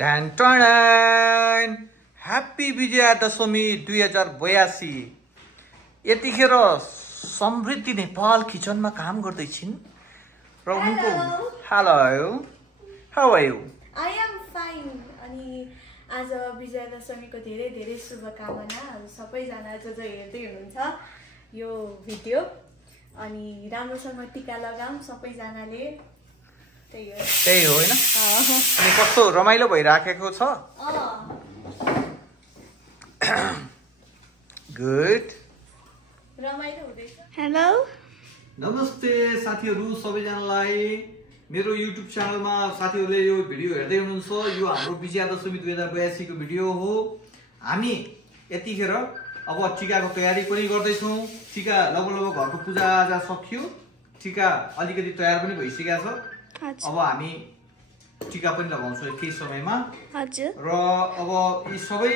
Ton ton happy Vijayadashami 2082। यतिखेर समृद्धि नेपाल किचनमा काम गर्दैछिन् र उनको hello how are you? I am fine. अनि आज विजयादशमीको धेरै धेरै शुभकामनाहरू सबैजना जो हेर्दै हुनुहुन्छ यो भिडियो। अनि राम्रोसँग टिका लगाम सबैजनाले। त्यही हो हैन? अनि कस्तो रमाइलो भइराखेको छ? गुड रमाइलो हुँदैछ। हेलो नमस्ते साथीहरू सबैजनालाई। मेरो युट्युब च्यानलमा साथीहरूले यो भिडियो हेर्दै हुनुहुन्छ। यो हाम्रो विजयादशमी 2082 को भिडियो हो। हामी यतिखेर अब टिकाको तयारी पनि गर्दैछौँ। टिका लगभग घरको पूजाआजा सकियो, टिका अलिकति तयार पनि भइसकेको छ। अब हामी टिका पनि लगाउँछौँ केही समयमा। र अब यी सबै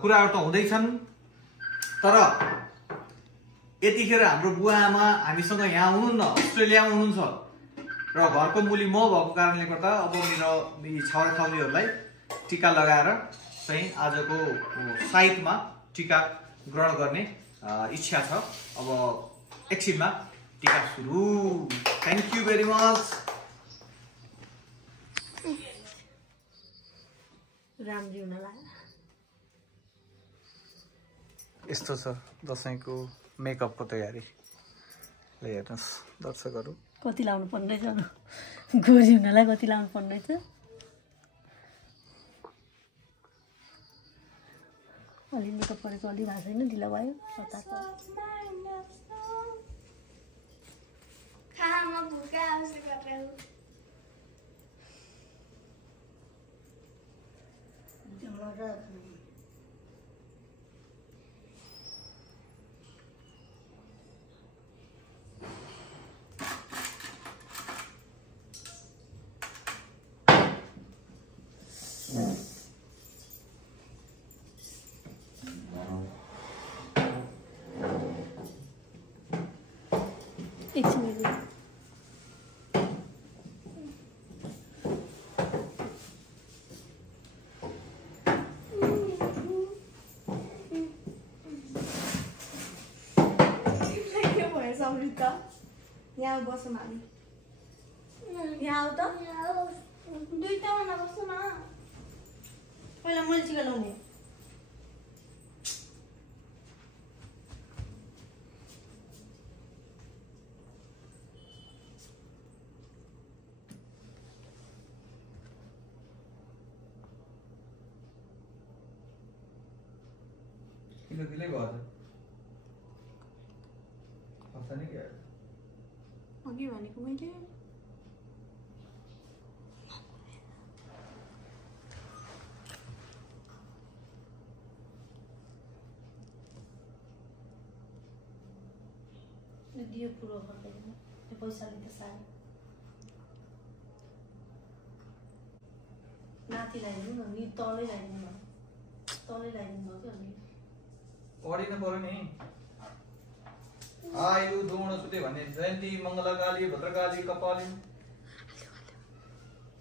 कुराहरू त हुँदैछन्, तर यतिखेर हाम्रो बुवा आमा हामीसँग यहाँ हुनुहुन्न, अस्ट्रेलियामा हुनुहुन्छ र घरको मुली म भएको कारणले गर्दा अब मेरो छाउराछाउरीहरूलाई टिका लगाएर चाहिँ आजको साइतमा टिका ग्रहण गर्ने इच्छा छ। अब एकछिनमा टिका सुरु। Thank you very much. राम्री हुन लाग्यो। यस्तो छ दसैँको मेकअपको तयारी। ल हेर्नुहोस् दर्शकहरू कति लाउनु पर्ने रहेछ, गोरी हुनलाई कति लाउनु पर्ने रहेछ। अलि मेकअप गरेको अलि भएको छैन, ढिलो भयो। यहाँ बसौँ हामी। यहाँ आऊ त, दुईटामा बस्छौँ न। पहिला मैले टिका लाउने। किन दिलै भयो त? खर्च नि के अघि भनेको मैले दियो पुरो गर्दैन त्यो पैसाले त साह्रै। नातिलाई दिनु न, नि तलै लगाइदिनु न, तलै लगाइदिनु भयो कि अनि पढिन पर्यो नि। आयु दुगुणसुते भन्ने जयन्ती मङ्गलकाली भद्रकाली कपाली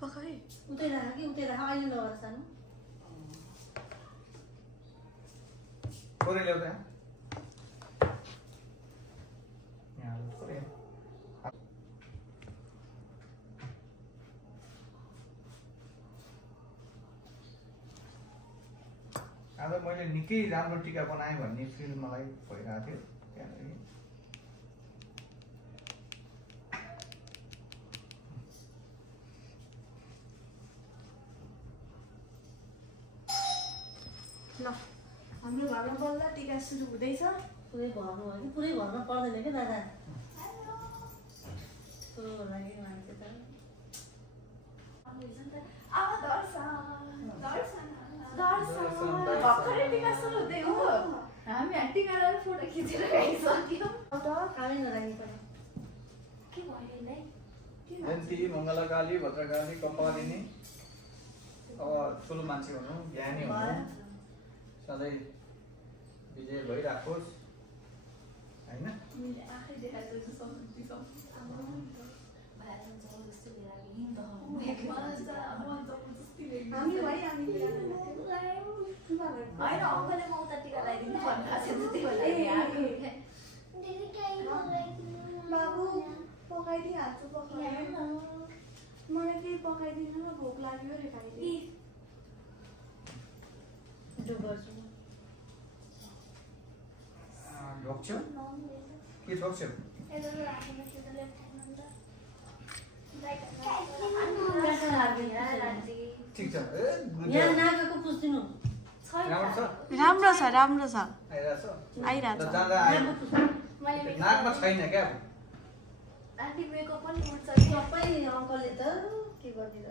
पकाए उतै राख कि उतै राख। अहिले लगाएर सानो थोरै ल्याउँदा यहाँ थोरै। आज मैले निकै राम्रो टिका बनाएँ भन्ने फिल मलाई भइरहेको थियो। त्यहाँदेखि ल हाम्रो घरमा बल्ल टिका सुरु हुँदैछ। पुरै घरमा भयो कि पुरै घरमा पर्दैन क्या दादा। लागि मान्छे त भर्खरै टिका सुरु हुँदै हो। हामी टिका लगाएर फोटो खिचेर गइसक्यौँ। कामै नलाग्नु पर्यो। के भयो यसलाई? जयन्ती मङ्गलकाली भद्रकाली कपालिनी। अब ठुलो मान्छे हुनु, ज्ञानी हुनु, सधैँ विजय भइराखोस् हैन? आँखै देखाएको छु समृद्धि हामी पकाइदिइहाल्छु पकाएर मलाई केही पकाइदिनु न भोक लाग्यो रे खाइदिए ढोक्छौ के ढोक्छौ ठिक छ राम्रो छ आइरहेछ नाकमा छैन क्या आन्टी मेकअप पनि उठ्छ सबै अङ्कलले त के गरिदिन्छ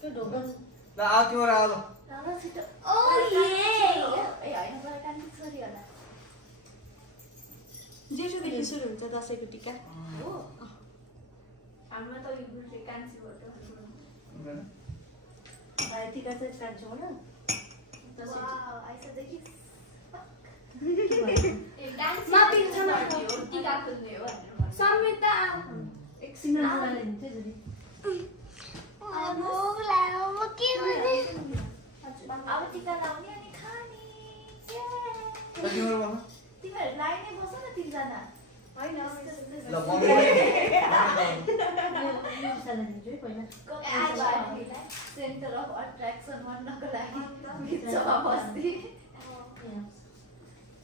त्यो ढोका ल आऊ तिम्रो आऊ ल राम्रो छिटो ओ ये ए हैन मलाई कान्ति छोरी होला जेठोदेखि सुरु हुन्छ दसैँको टिका हो हाम्रो त यो गुरुले कान्छीबाट टिका चाहिँ कान्छौँ न दसैँ आइसदेखि समिता एकछिन अब टिका लाउने अनि खाने तिमीहरू लाइनै बस न तिनजना होइन सेन्टर अफ अट्र्याक्सन बन्नको लागि बिचमा बस्ती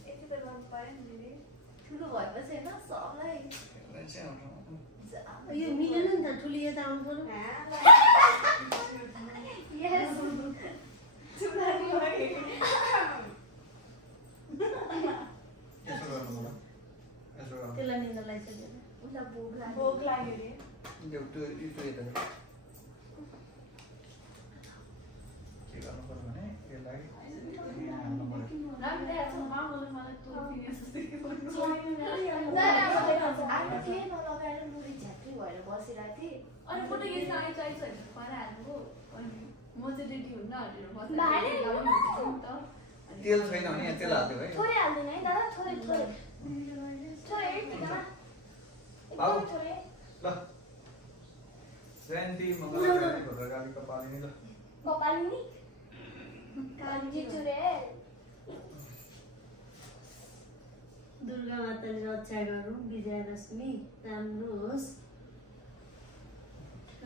यति बेर मन पर्यो नि दिदी ठुलो भएपछि होइन सबलाई यो मिलेन नि त ठुली यता आउनु पर्यो त्यसलाई निन्दा लागिसक्यो उसलाई भोक लाग्यो रे तेल छैन भने तेल हाल्दियो है थोरै हाल्दिनु है दादा थोरै थोरै थोरै बाबु ल जयन्ती मङ्गलबार गाडी कपालिनी ल कपालिनी कान्जी चुरे दुर्गा माताले रक्षा गरौँ विजयादशमी राम्रो होस्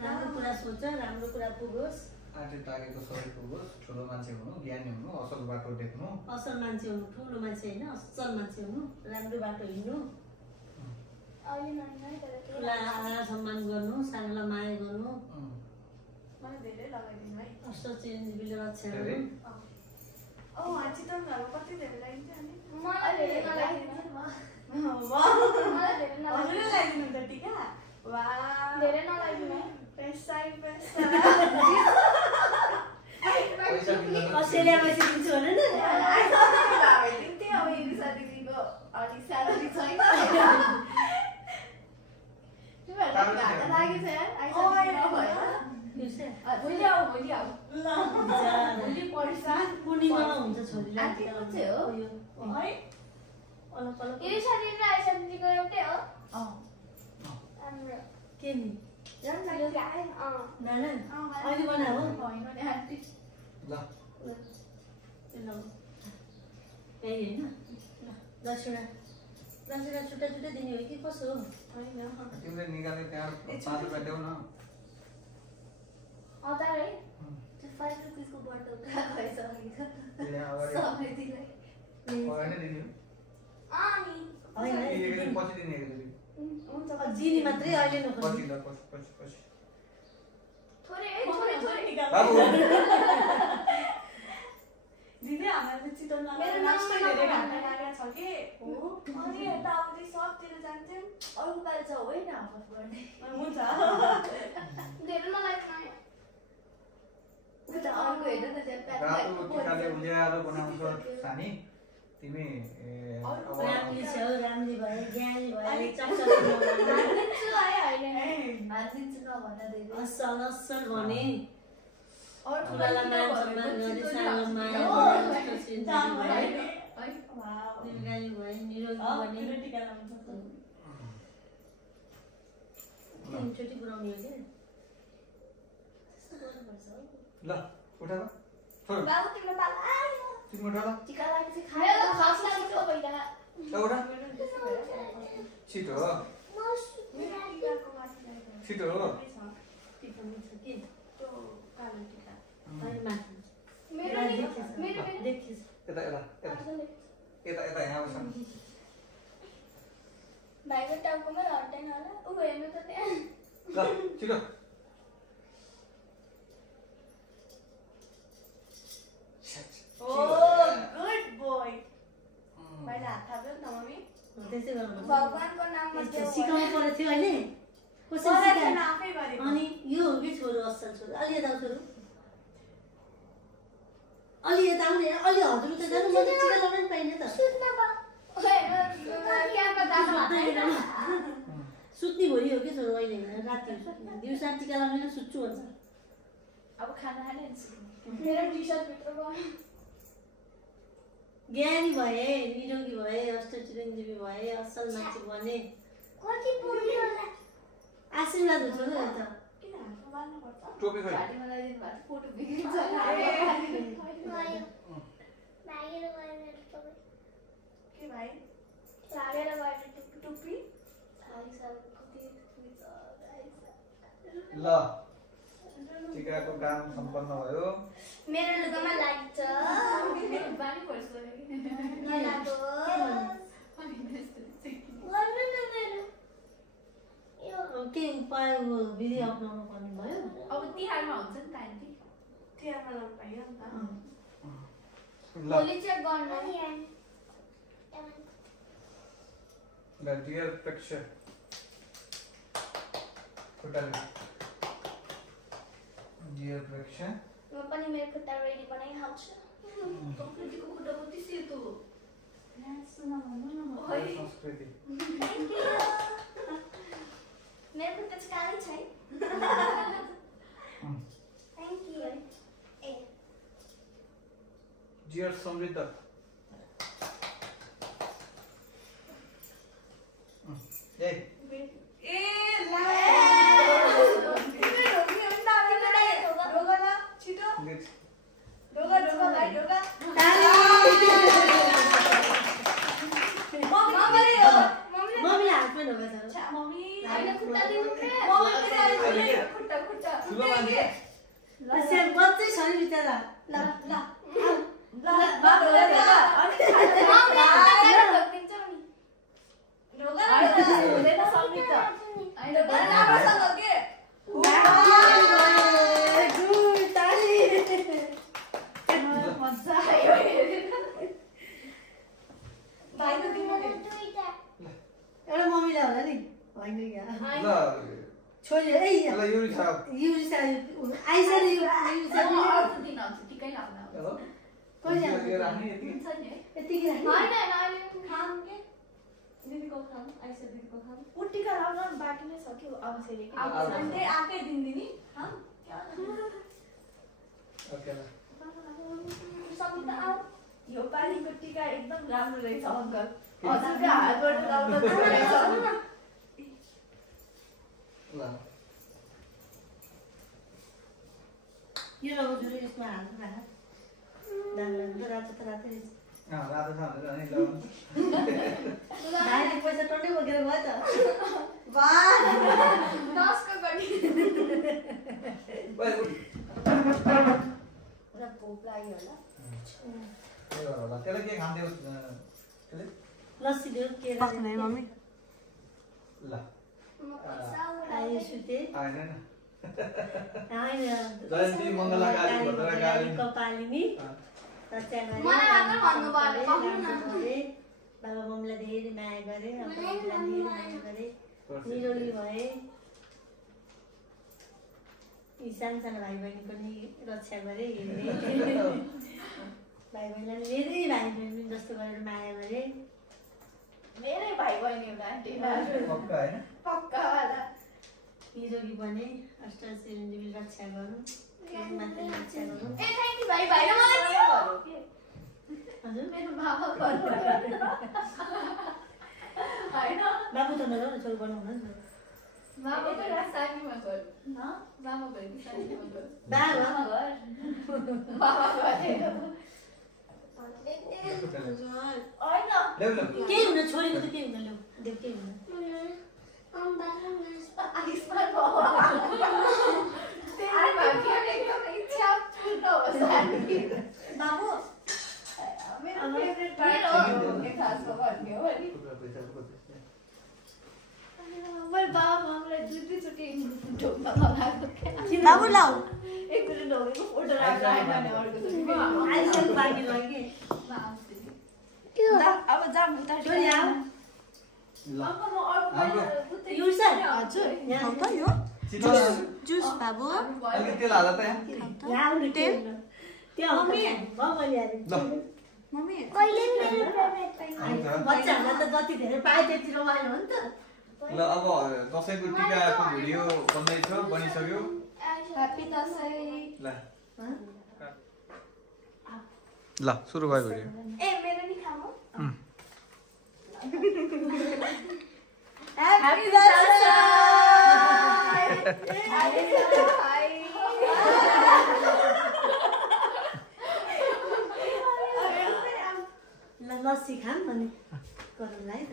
राम्रो कुरा सोच राम्रो कुरा पुगोस् आँटे तागेको सबै पुगोस् ठुलो मान्छे हुनु ज्ञानी हुनु असल बाटो देख्नु असल मान्छे हुनु ठुलो मान्छे होइन असल मान्छे हुनु राम्रो बाटो हिँड्नु ठुला सम्मान गर्नु सानोलाई माया गर्नु मलाई धेरै लगाइदिनु है अष्ट चिरञ्जीवीले रक्षा गर्नु कति धेरै लगाइदिन्छ अनि मलाई धेरै नलागिदिनु त टिका धेरै नलागिदिनु अस्ट्रेलिया पैसा दिन्छु भने न अब इरिसा दिदीको अलिक स्यालेरी छैन दक्षिणा छुट्टा छुट्टा दिने हो कि कसो हो तिमीले निकाले त्यहाँ 5 रुपैयाँ देऊ न अदार है त्यो 5 रुपैयाँको बटल कहाँ गएछ सबै दिने होइन दिनु अनि होइन पछि दिने हुन्छ जिनी मात्रै अहिले पछि थोरै थोरै बाबु दिदी हामीलाई चितवन मेरो नास्ता धेरै घाटा लागेको छ के हो अनि यता आउँदै सबतिर जान्छौँ अरू पाल छ होइन हाम्रो गर्ने हुन्छ धेरै नलाग्छ उता अर्को हेर्न न त्यहाँ रातो टिकाले उज्यालो बनाउँछ सानी तिमी राम्री छ राम्री भयो ज्ञानी भयो चक्चक हानिदिन्छु है अहिले हानिदिन्छु नभन्दा धेरै असल असल भने और ठुलालाई मान सम्मान गर्ने सानो माया गर्ने सिन्ताम भयो है वाव दीर्घायु भयो निरोगी बने टिका लाउनु सक्छ तिनचोटी पुराउने हो के त्यस्तो गर्नुपर्छ ल उठा छोड बाबु तिम्रो बाल आयो तिम्रो उठा ल टिका लागि चाहिँ खायो खास लाग्छ पहिला ल उठा छिटो छिटो हो टिका मिल्छ के त्यो कालो टिका अनि माथि मेरो नि मेरो देखिस यता यता यता यता यहाँ बस्नु भाइको टाउकोमा हट्दैन होला उ हेर्नु त त्यहाँ ल छिटो ओ गुड बोय भाइले हात थाप्यो नि त मम्मी त्यसै गर्नु भगवानको नाममा यस्तो सिकाउनु पर्यो थियो अहिले कसरी सिकाए आफै गरेको अनि यो हो कि छोरो असल छोरो अलि यता आऊ छोरो अलि यता आउने अलि हजुर त जानु म त टिका लगाउन पाइने त सुत्ने भोलि हो कि छोरो अहिले होइन राति हो सुत्ने दिउँसो टिका लगाउन सुत्छु भन्छ अब खाना खाने मेरो टी सर्ट भित्र गयो ज्ञानी भए निरोगी भए अष्ट चिरञ्जीवी भए असल मान्छे बने कति पुग्यो होला आशीर्वाद हुन्छ नि त किन हातमा बाल्नु पर्छ टोपी खोइ गाडीमा लगाइदिनु भएको फोटो बिग्रिन्छ के भाइ लागेर गएर टुप्पी ल टिकाको काम सम्पन्न भयो मेरो लुगामा लाग्छ मेरो बानी पर्छ के उपाय विधि अप्नाउनु पर्ने भयो अब तिहारमा हुन्छ नि त आन्टी तिहारमा लाउनु पाइयो नि त ल भोलि चेक गर्नु ल डियर प्रेक्षक खुट्टाले डियर प्रेक्षक म पनि मेरो खुट्टा रेडी बनाइहाल्छु संस्कृतिको खुट्टा कति सेतो संस्कृति मेरो खुट्टा चाहिँ कालै छ है थ्याङ्क यू डियर समृद्ध ए मम्मीले हातमा ढोका छ बच्चै छ नि बिचरा ल ल एउटा मम्मीलाई होला नि होइन छोरी युरिसा आइसा नि युरिसा टिकै लाग्न यतिकै दिदीको खाम आइसा दिदीको खाम उट्टीका लाउन बाँकी नै सक्यो अब फेरि अन्ते आकै दिन दिनी खाम ओके ल समिता आऊ यो पालिको टिका एकदम राम्रो रहेछ अङ्कल हजुरको हातबाट लाउन रहेछ ल यो लगाउँछु यसमा हाल्नु राख रातो त रातै रहेछ रातो छ भनेर अनि ल भाइले पैसा टन्नै बोकेर भयो त नस्क गरी ओइ उठ र भोक लाग्यो होला त्यसलाई के खान्थ्यौ त्यसले लस्सी दियो के राख्ने मम्मी ल आयो सुते आएन आइन जयन्ती मङ्गलकाली भद्रकाली कपालिनी रक्षा गरे बाबा मम्मीलाई धेरै माया गरे धेरै माया गरे निरोगी भए यी सानो सानो भाइ बहिनी पनि रक्षा गरे भाइ बहिनीलाई मेरै भाइ बहिनी जस्तो गरेर माया गरे मेरै भाइ बहिनी एउटा आन्टी पक्का हैन पक्का वाला निरोगी बने अष्ट चिरञ्जीवी रक्षा गरौँ मात्र रक्षा गरौँ ए थ्याङ्क यू भाइ भाइ मलाई के गर्नु के हजुर मेरो बाबा गर्नु हैन बाबु त नजाऊ न छोरो बनाउनु न मामा त रासानीमा गर ह मामा भयो कि सानीमा गर बाबु मामा घर बाबा गरे हैन के हुन छोरीको त के हुन ल्याउ देव के हुन आइसमा भयो बाबु लाऊ आइसक्यो बाँकी लगे अब जाम उता छोरी आऊ युर्सन हजुर यहाँ त यो जुस बाबु अलि तेल हाल त यहाँ यहाँ आउनु तेल त्यो मम्मी भइहाल्यो ल मम्मी बच्चाहरूलाई त जति धेरै पाए त्यति रमाइलो हो नि त ल अब दसैँको टिकाको भिडियो बन्दैछ बनिसक्यो ह्यापी दसैँ ल ल सुरु भयो भिडियो ए मेरो नि खाऊ ह्यापी दसैँ ह्यापी दसैँ ल लस्सी खाम भने गरौँला है त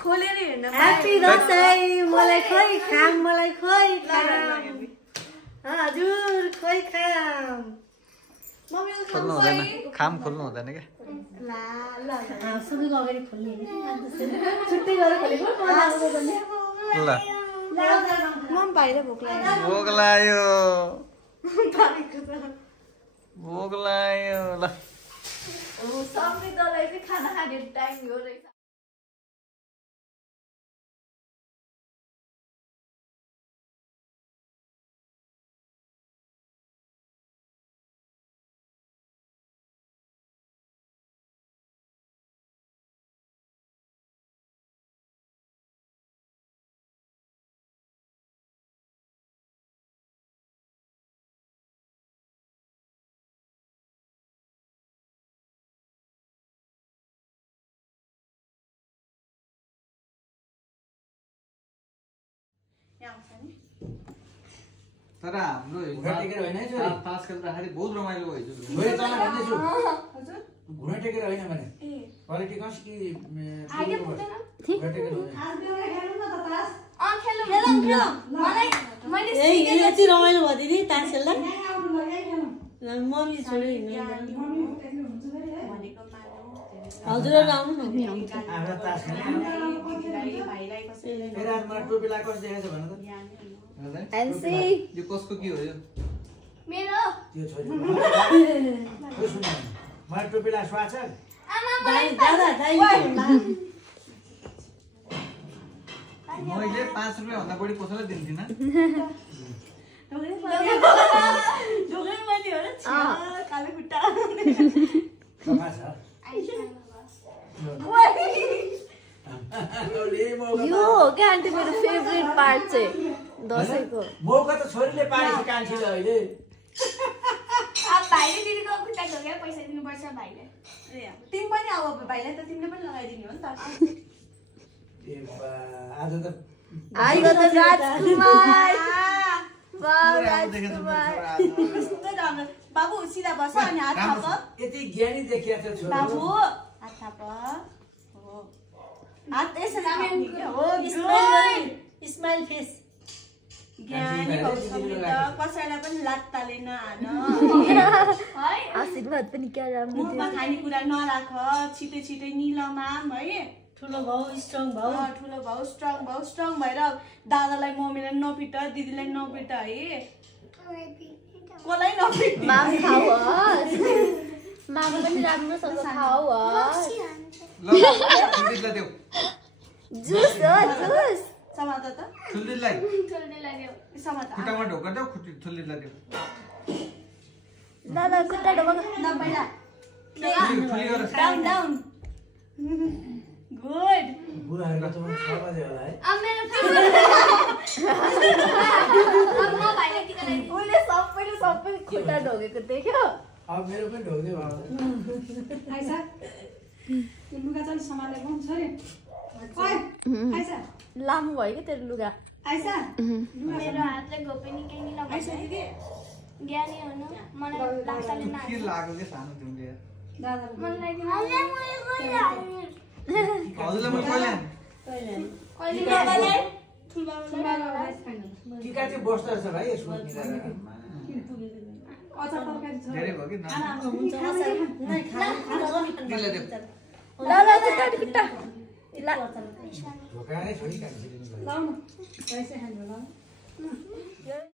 खोलेर हेर्न ह्यापी दसैँ मलाई खोइ खाम मलाई खोइ खाम हजुर खोइ खाम मम्मी खोल्नु हुँदैन खाम खोल्नु हुँदैन क्या ला ल सुरुको अगाडि खोल्ने छुट्टै गरेर खोलेको ल मम बाहिर भोक लाग्यो भोक लाग्यो भोक लाग्यो ल समृद्धलाई चाहिँ खाना खाने टाइम हो रहेछ तर हाम्रो तास खेल्दाखेरि बहुत रमाइलो भयो घुँडा टेकेर होइन भने क्वालिटी कस कि यति रमाइलो भयो दिदी तास खेल्दा मम्मी छोड्यो हजुरहरू आउनु न हाम्रो तास खेल्ने मलाई टोपी लगाएको कस्तो देखाएको छ भन त यो कसको के हो यो मेरो त्यो छोरी मलाई टोपी लगाएको स्वाद छ दादा दाइ मैले 5 रुपियाँ भन्दा बढी कसैलाई दिन्थिनँ सफा छ यो हो क्या आन्टी मेरो फेभरेट पार्ट चाहिँ दसैँको मौका त छोरीले पाएछ कान्छीले अहिले भाइले दिदीको खुट्टा ढोकेर पैसा दिनुपर्छ भाइले तिमी पनि अब भाइलाई त तिमीले पनि लगाइदिने हो नि त आज त आइगो त राजकुमार बाबु सिधा बस अनि हात थाप यति ज्ञानी देखिया छ छोरी बाबु हात थाप हो हात यसरी हो स्माइल फेस ज्ञानी भौसम्मित कसैलाई पनि लात्ताले नहान आशीर्वाद पनि क्या राम्रो मुखमा खानेकुरा नराख छिटै छिटै निलमा है ठुलो भाउ स्ट्रङ भाउ ठुलो भाउ स्ट्रङ भएर दादालाई मम्मीलाई नपिट दिदीलाई नपिट है कसलाई नपिट माम खाऊ मामा पनि राम्रोसँग खाऊ ल सुदितलाई देऊ जुस हो जुस समाता त सुदितलाई देऊ समाता खुट्टामा ढोका देऊ सुदितलाई देऊ ल ल खुट्टा ढोका न पहिला फुली गरेर डाउन डाउन गुड बुढाहरूको त 6 बजे होला है अब मेरो उसले सबैले सबै खुट्टा ढोकेको देख्यो अब मेरो पनि ढोक्दै भयो आइसा त्यो लुगा चाहिँ सम्हालेर पनि छ रे आइसा लामो भयो कि तेरो लुगा आइसा मेरो हातले घोपे निकै नि लगाइछ दिदी ज्ञानी हुनु मलाई लाग्ताले के नआयो लाग्यो के सानो तिमीले दादा मलाई हजुरलाई मैले कहिले कहिले बाबालाई टिका चाहिँ बस्दो रहेछ भाइ यसको मिलाएर अचार तरकारी छ धेरै भयो कि खाना दिदीलाई देऊ ल ल खुट्टा खुट्टा ढोका नै छोडी कान्छी लाउनु पैसा खानु लाउनु